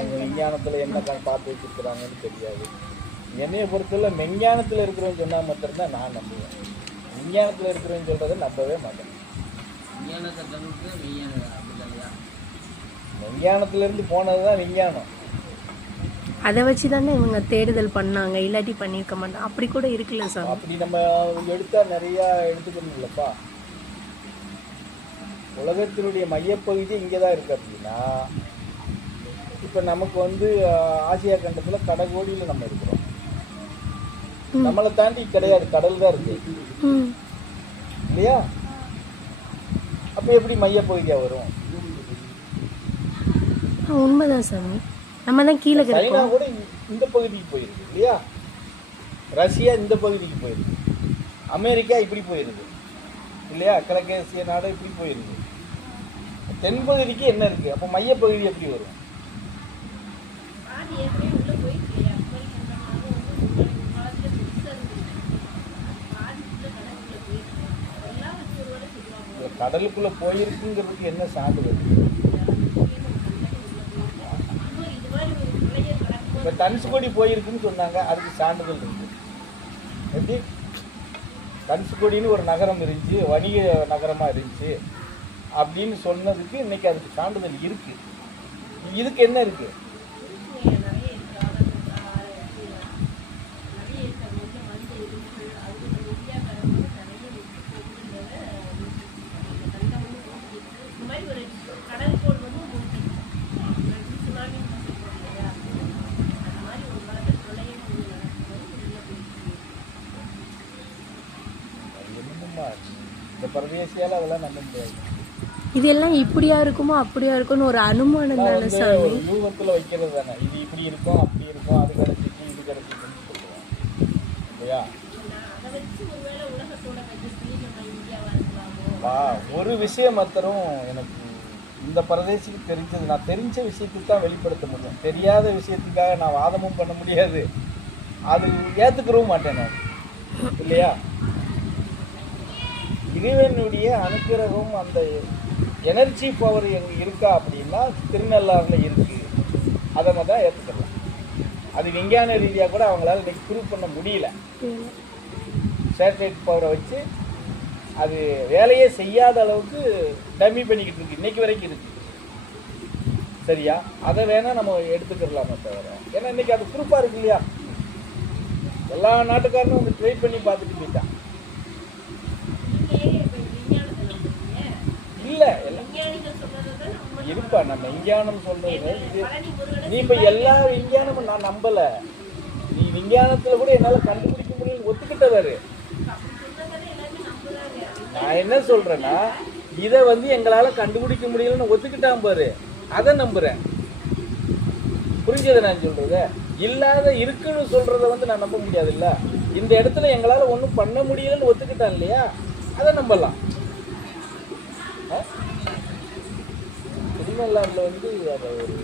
அவங்க விஞ்ஞானத்தில் என்ன பார்த்து வச்சிருக்கிறாங்கன்னு தெரியாது. என்னைய பொறுத்தவரை மெஞ்ஞானத்தில் இருக்கிறவங்க சொன்னால் மாத்திரம்தான் நான் நம்புவேன். விஞ்ஞானத்தில் இருக்கிறவங்க சொல்கிறத நம்பவே மாட்டேன். விஞ்ஞானத்திலேருந்து போனது தான் விஞ்ஞானம். அதை வச்சு தானே இவங்க தேடுதல் பண்ணாங்க இல்லாட்டி பண்ணியிருக்க மாட்டாங்க. அப்படி கூட இருக்குல்ல சாமி? அப்படி நம்ம எடுத்தா நிறையா எடுத்துக்கணும் இல்லப்பா உலகத்தினுடைய மையப்பகுதி இங்கே தான் இருக்கு அப்படின்னா இப்போ நமக்கு வந்து ஆசியா கண்டத்தில் கடகோடியில் நம்ம இருக்கிறோம். நம்மளை தாண்டி கிடையாது கடல் தான் இருக்கு. இல்லையா? அப்போ எப்படி மையப்பகுதியாக வரும்? உண்மைதான் சாமி. நம்ம தான் கீழே சைனா கூட இந்த- பகுதிக்கு போயிருக்கு இல்லையா? ரஷ்யா இந்த பகுதிக்கு போயிருக்கு. அமெரிக்கா இப்படி போயிருக்கு இல்லையா? கிழக்கேசிய நாடு இப்படி போயிருக்கு. தென்பகுதிக்கு என்ன இருக்கு? அப்போ மையப்பகுதி எப்படி வரும்? கடலுக்குள்ள போயிருக்குங்கிறதுக்கு என்ன சான்றிதழ் இப்போ தனுஷ்கோடி போயிருக்குன்னு சொன்னாங்க அதுக்கு சான்றிதழ் இருக்கு. எப்படி? தனுஷ்கோடின்னு ஒரு நகரம் இருந்துச்சு வணிக நகரமா இருந்துச்சு அப்படின்னு சொன்னதுக்கு இன்னைக்கு அதுக்கு சான்றிதழ் இருக்கு. இதுக்கு என்ன இருக்கு? இந்த பரதேசியால அதெல்லாம் நம்ப முடியாது இதெல்லாம் இப்படியா இருக்குமோ அப்படியா இருக்கும்னு ஒரு அனுமானம் தானே சாமி? ஒரு யூகத்துல வைக்கிறது தானே. இது இப்படி இருக்கும் அப்படி இருக்கும் அது கிடைச்சிச்சு இது கிடைச்சிச்சுன்னு சொல்லுவோம் இல்லையா? வா ஒரு விஷயம் மாத்திரம் எனக்கு இந்த பரதேசிக்கு தெரிஞ்சது. நான் தெரிஞ்ச விஷயத்துக்கு தான் வெளிப்படுத்த முடியும். தெரியாத விஷயத்துக்காக நான் வாதமும் பண்ண முடியாது. அது ஏத்துக்கிறவும் மாட்டேன் நான். இல்லையா? இறைவனுடைய அனுக்கிரகம் அந்த எனர்ஜி பவர் எங்கே இருக்கா அப்படின்னா திருநள்ளாறில் இருக்குது அதை மாதிரி தான் ஏற்றுக்கலாம் அது விஞ்ஞான ரீதியாக கூட அவங்களால இன்னைக்கு ப்ரூவ் பண்ண முடியல. சேட்டலைட் பவரை வச்சு அது வேலையே செய்யாத அளவுக்கு டம்மி பண்ணிக்கிட்டு இருக்கு. இன்னைக்கு வரைக்கும் இருக்குது சரியா? அதை வேணால் நம்ம எடுத்துக்கிறலாமே தவிர. ஏன்னா இன்றைக்கி அது ப்ரூஃபாக இருக்கு இல்லையா? எல்லா நாட்டுக்காரனும் வந்து ட்ரை பண்ணி பார்த்துட்டு போயிட்டான். இல்லை எல்லாம் இருப்பா நம்ம விஞ்ஞானம் சொல்றது. இது நீ இப்ப எல்லா விஞ்ஞானமும் நான் நம்பல. நீ விஞ்ஞானத்துல கூட என்னால கண்டுபிடிக்க முடியும் ஒத்துக்கிட்டதாரு நான் என்ன சொல்றேன்னா இதை வந்து எங்களால கண்டுபிடிக்க முடியலன்னு ஒத்துக்கிட்டான் பாரு. அதை நம்புறேன். புரிஞ்சது நான் சொல்றது? இல்லாத இருக்குன்னு சொல்றத வந்து நான் நம்ப முடியாதுல்ல? இந்த இடத்துல எங்களால ஒன்றும் பண்ண முடியலன்னு ஒத்துக்கிட்டான் இல்லையா? அதை நம்பலாம். திருநள்ளாறுல வந்து அதை ஒரு